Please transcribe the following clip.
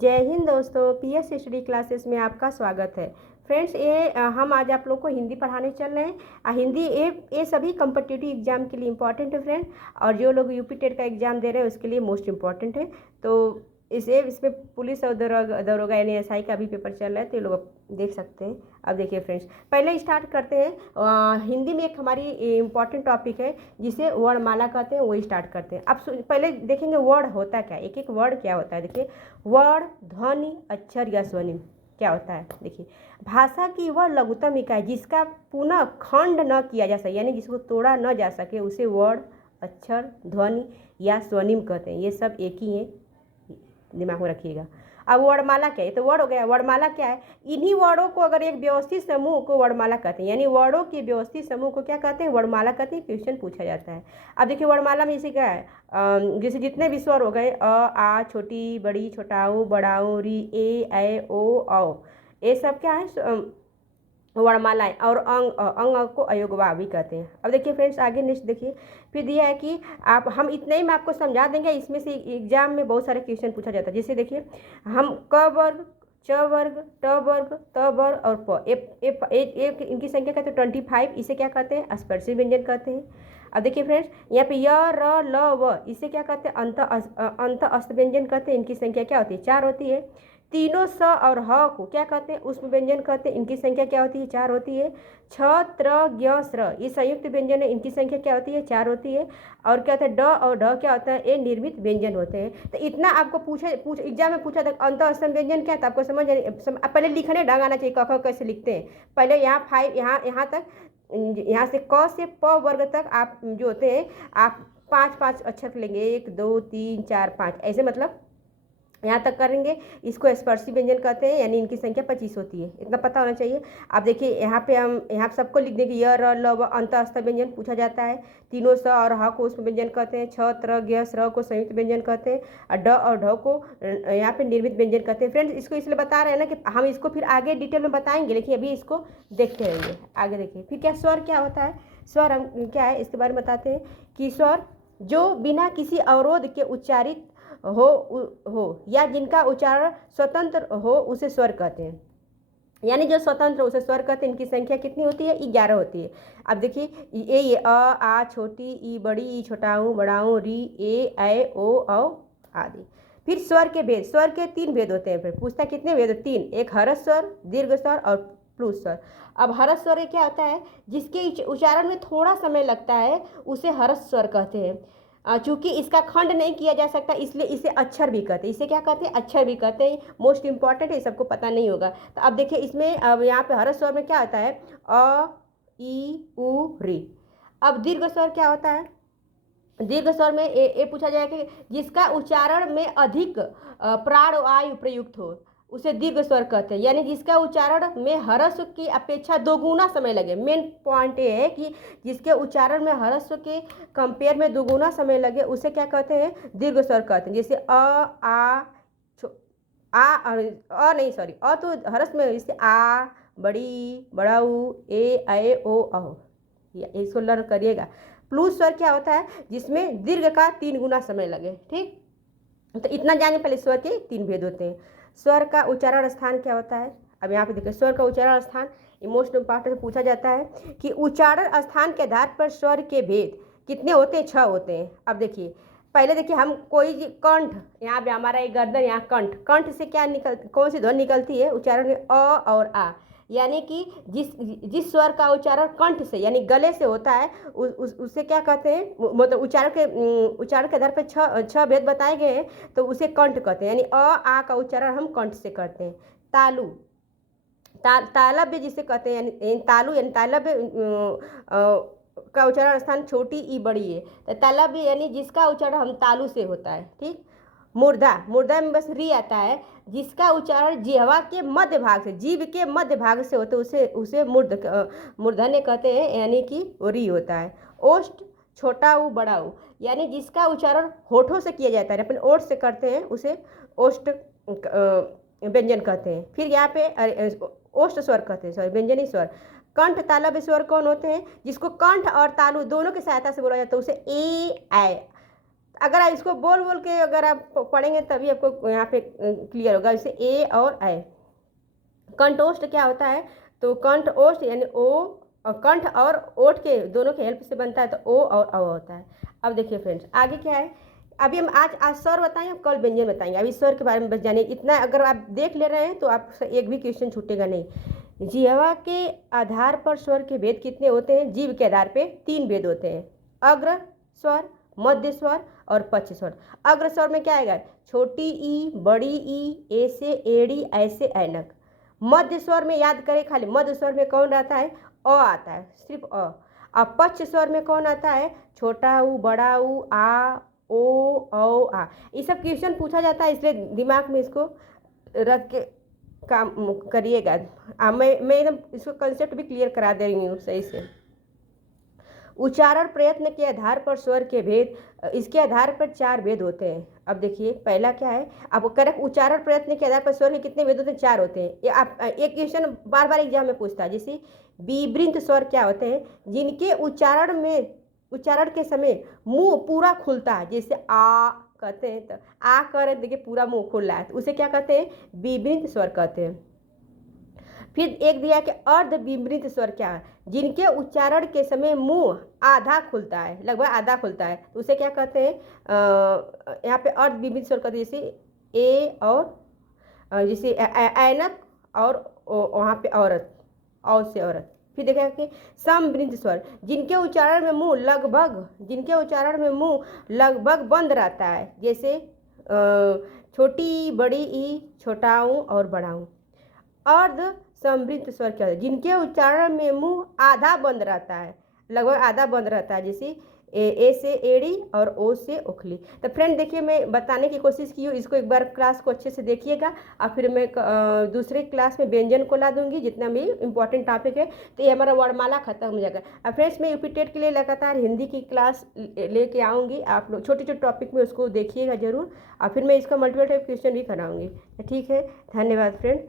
जय हिंद दोस्तों, PS study classes में आपका स्वागत है। फ्रेंड्स, हम आज आप लोग को हिंदी पढ़ाने चल रहे हैं। हिंदी ये सभी कम्पिटिटिव एग्जाम के लिए इम्पॉर्टेंट है फ्रेंड, और जो लोग यूपी टेट का एग्ज़ाम दे रहे हैं उसके लिए मोस्ट इम्पॉर्टेंट है। तो इसमें पुलिस और दरोगा यानी एसआई का भी पेपर चल रहा है, तो ये लोग अब देख सकते हैं। अब देखिए फ्रेंड्स, पहले स्टार्ट करते हैं। हिंदी में एक हमारी इम्पॉर्टेंट टॉपिक है जिसे वर्णमाला कहते हैं, वो स्टार्ट करते हैं। अब पहले देखेंगे वर्ड होता क्या, एक एक वर्ड क्या होता है। देखिए, वर्ण, ध्वनि, अक्षर या स्वनिम क्या होता है। देखिए, भाषा की वह लघुतम इकाई जिसका पुनः खंड न किया जा सके, यानी जिसको तोड़ा न जा सके, उसे वर्ण, अक्षर, ध्वनि या स्वनिम कहते हैं। ये सब एक ही है, दिमाग में रखिएगा। अब वर्णमाला क्या है, तो वर्ड हो गया। वर्णमाला क्या है, इन्हीं वर्डों को अगर एक व्यवस्थित समूह को वर्णमाला कहते हैं, यानी वर्डों के व्यवस्थित समूह को क्या कहते हैं, वर्णमाला कहते हैं। क्वेश्चन पूछा जाता है। अब देखिए, वर्णमाला में जैसे क्या है, जैसे जितने भी स्वर हो गए, अ, आ, छोटी, बड़ी, छोटाऊ, बड़ाऊ, री, ए, ओ, औ, ये सब क्या है, वर्णमालाएं। और अंग को अयोगवा भी कहते हैं। अब देखिए फ्रेंड्स, आगे नेक्स्ट देखिए, फिर दिया है कि हम इतने ही में आपको समझा देंगे। इसमें से एग्जाम में बहुत सारे क्वेश्चन पूछा जाता है। जैसे देखिए, हम क वर्ग, च वर्ग, ट वर्ग, त वर्ग और प एक इनकी संख्या कहते हैं 25। इसे क्या कहते हैं, स्पर्शी व्यंजन कहते हैं। अब देखिए फ्रेंड्स, यहाँ पे य, र, ल, व, इसे क्या कहते हैं, अंत अस्त व्यंजन कहते हैं। इनकी संख्या क्या होती है, 4 होती है। तीनों स और ह को क्या कहते हैं, उष्म व्यंजन कहते हैं। इनकी संख्या क्या होती है, 4 होती है। छ, त्र, ज्ञ, स्र, ये संयुक्त व्यंजन है। इनकी संख्या क्या होती है, 4 होती है। और क्या होता है, ड और ढ क्या होता है, ये निर्मित व्यंजन होते हैं। तो इतना आपको एग्जाम में पूछा था अंत अस्तम व्यंजन क्या है, तो आपको पहले लिखने ढंग आना चाहिए। क ख कैसे लिखते हैं, पहले यहाँ 5, यहाँ तक, यहाँ से क से प वर्ग तक आप जो होते हैं, आप 5 अक्षर लेंगे, 1 2 3 4 5, ऐसे मतलब यहाँ तक करेंगे। इसको स्पर्शी व्यंजन कहते हैं, यानी इनकी संख्या 25 होती है। इतना पता होना चाहिए। आप देखिए, यहाँ पे हम सबको लिख देंगे, य, र, ल, व, अंत अस्त व्यंजन पूछा जाता है। तीनों स और ह को उष्म व्यंजन कहते हैं। छ, त्र, ज्ञ, स्र को संयुक्त व्यंजन कहते हैं। और ड और ढ को यहाँ पे निर्मित व्यंजन कहते हैं। फ्रेंड्स, इसको इसलिए बता रहे हैं ना कि हम इसको फिर आगे डिटेल में बताएंगे, लेकिन अभी इसको देखते रहिए। आगे देखिए, फिर क्या स्वर क्या होता है। स्वर हम क्या है, इसके बारे में बताते हैं कि स्वर जो बिना किसी अवरोध के उच्चारित हो या जिनका उच्चारण स्वतंत्र हो, उसे स्वर कहते हैं। यानी जो स्वतंत्र उसे स्वर कहते हैं। इनकी संख्या कितनी होती है, 11 होती है। अब देखिए, ये अ, आ, छोटी, ई, बड़ी, ई, छोटाऊ, बड़ाऊ, री, ए, ओ, औ आदि। फिर स्वर के भेद, स्वर के 3 भेद होते हैं। फिर पूछता कितने भेद, 3। एक हरस स्वर, दीर्घ स्वर और प्लुस स्वर। अब हरस स्वर क्या होता है, जिसके उच्चारण में थोड़ा समय लगता है, उसे हरस स्वर कहते हैं। चूंकि इसका खंड नहीं किया जा सकता, इसलिए इसे अक्षर भी कहते हैं। इसे क्या कहते हैं, अक्षर भी कहते हैं। मोस्ट इंपॉर्टेंट है, सबको पता नहीं होगा। तो अब देखिए, इसमें अब यहाँ पे हरस स्वर में क्या होता है, अ, ई, उ, री। अब दीर्घ स्वर क्या होता है, दीर्घ स्वर में ये पूछा जाएगा कि जिसका उच्चारण में अधिक प्राण वायु प्रयुक्त हो, उसे दीर्घ स्वर कहते हैं। यानी जिसका उच्चारण में हरस्व की अपेक्षा दोगुना समय लगे। मेन पॉइंट ये है कि जिसके उच्चारण में हरस्व के कंपेयर में दोगुना समय लगे, उसे क्या कहते हैं, दीर्घ स्वर कहते हैं। जैसे नहीं सॉरी, तो हरस में जैसे आ, बड़ी, बड़ाऊ, ए, ओ, औ, इसको लर्न करिएगा। प्लुस स्वर क्या होता है, जिसमें दीर्घ का 3 गुना समय लगे। ठीक, तो इतना जाने, पहले स्वर के 3 भेद होते हैं। स्वर का उच्चारण स्थान क्या होता है। अब यहाँ पे देखिए, स्वर का उच्चारण स्थान मोस्ट इम्पॉर्टेंट पूछा जाता है कि उच्चारण स्थान के आधार पर स्वर के भेद कितने होते हैं, 6 होते हैं। अब देखिए, पहले देखिए, हम कोई कंठ, यहाँ पे हमारा एक गर्दन, यहाँ कंठ, कंठ से क्या कौन सी ध्वनि निकलती है उच्चारण में, अ और आ। यानी कि जिस स्वर का उच्चारण कंठ से यानी गले से होता है, उससे क्या कहते हैं, मतलब उच्चारण के आधार पर 6 भेद बताए गए हैं, तो उसे कंठ कहते हैं। यानी अ, आ का उच्चारण हम कंठ से करते हैं। तालु, तालव्य जिसे कहते हैं, यानी तालु यानी तालव्य का उच्चारण स्थान छोटी, ई, बड़ी है। तो तालव्य यानी जिसका उच्चारण हम तालु से होता है। ठीक, मूर्धा, मूर्धा में बस री आता है। जिसका उच्चारण जिह्वा के मध्य भाग से, जीभ के मध्य भाग से होता है, उसे मूर्धन्य कहते हैं, यानी कि री होता है। ओष्ठ, छोटा ऊ, बड़ा ऊ, यानी जिसका उच्चारण होठों से किया जाता है, अपन ओठ से करते हैं, उसे ओष्ठ व्यंजन कहते हैं। फिर यहाँ पे ओष्ठ स्वर कहते हैं, सॉरी व्यंजनी स्वर। कंठ तालव्य स्वर कौन होते हैं, जिसको कंठ और तालु दोनों की सहायता से बोला जाता है, उसे ए, अगर आप इसको बोल बोल के अगर आप पढ़ेंगे तभी आपको यहाँ पे क्लियर होगा। जैसे ए और ऐ। कंठ ओष्ठ क्या होता है, तो कंठ ओष्ठ यानी ओ, और कंठ और ओठ के दोनों के हेल्प से बनता है, तो ओ और अ होता है। अब देखिए फ्रेंड्स आगे क्या है, अभी हम आज स्वर बताएंगे, कल व्यंजन बताएंगे। अभी स्वर के बारे में बस जानिए इतना, अगर आप देख ले रहे हैं तो आप एक भी क्वेश्चन छूटेगा नहीं। जिह्वा के आधार पर स्वर के भेद कितने होते हैं, जीभ के आधार पे 3 भेद होते हैं, अग्र स्वर, मध्य स्वर और पक्ष स्वर। अग्र स्वर में क्या आएगा, छोटी ई, बड़ी ई, ए से एड़ी, ऐसे ऐनक। मध्य स्वर में याद करें, खाली मध्य स्वर में कौन रहता है, अ आता है, सिर्फ अ। अब पक्ष स्वर में कौन आता है, छोटा ऊ, बड़ा ऊ, आ, ओ, औ, आ। ये सब क्वेश्चन पूछा जाता है, इसलिए दिमाग में इसको रख के काम करिएगा। मैं एकदम इसको कंसेप्ट भी क्लियर करा दे रही हूँ सही से। उच्चारण प्रयत्न के आधार पर स्वर के भेद, इसके आधार पर 4 भेद होते हैं। अब देखिए पहला क्या है, अब करेक्ट उच्चारण प्रयत्न के आधार पर स्वर के कितने भेद होते हैं, 4 होते हैं। ये आप एक क्वेश्चन बार बार एग्जाम में पूछता है। जैसे विवृंत स्वर क्या होते हैं, जिनके उच्चारण के समय मुंह पूरा खुलता है, जैसे आ कहते हैं तो आ कर रहे देखिए पूरा मुंह खुल रहा है, तो उसे क्या कहते हैं, विवृंत स्वर कहते हैं। फिर एक दिया कि अर्ध विवृत स्वर क्या है, जिनके उच्चारण के समय मुंह आधा खुलता है, लगभग आधा खुलता है, तो उसे क्या कहते हैं, यहाँ पे अर्ध विवृत स्वर कहते हैं। जैसे ए और जैसे ऐनक और वहाँ पे औरत, औ से औरत। फिर देखा कि समवृंत स्वर, जिनके उच्चारण में मुंह लगभग बंद रहता है, जैसे छोटी, बड़ी ई, छोटा ऊ और बड़ा ऊ। अर्ध समवृंत स्वर क्या है, जिनके उच्चारण में मुंह आधा बंद रहता है, लगभग आधा बंद रहता है, जैसे ए से एड़ी और ओ से उखली। तो फ्रेंड देखिए मैं बताने की कोशिश की हूँ, इसको एक बार क्लास को अच्छे से देखिएगा, और फिर मैं दूसरे क्लास में व्यंजन को ला दूंगी, जितना भी इंपॉर्टेंट टॉपिक है। तो ये हमारा वर्णमाला खत्म हो जाएगा। अब फ्रेंड्स मैं यूपी टेट के लिए लगातार हिंदी की क्लास लेके आऊँगी, आप लोग छोटे छोटे टॉपिक में उसको देखिएगा जरूर, और फिर मैं इसका मल्टीपल टाइप क्वेश्चन भी कराऊँगी। ठीक है, धन्यवाद फ्रेंड।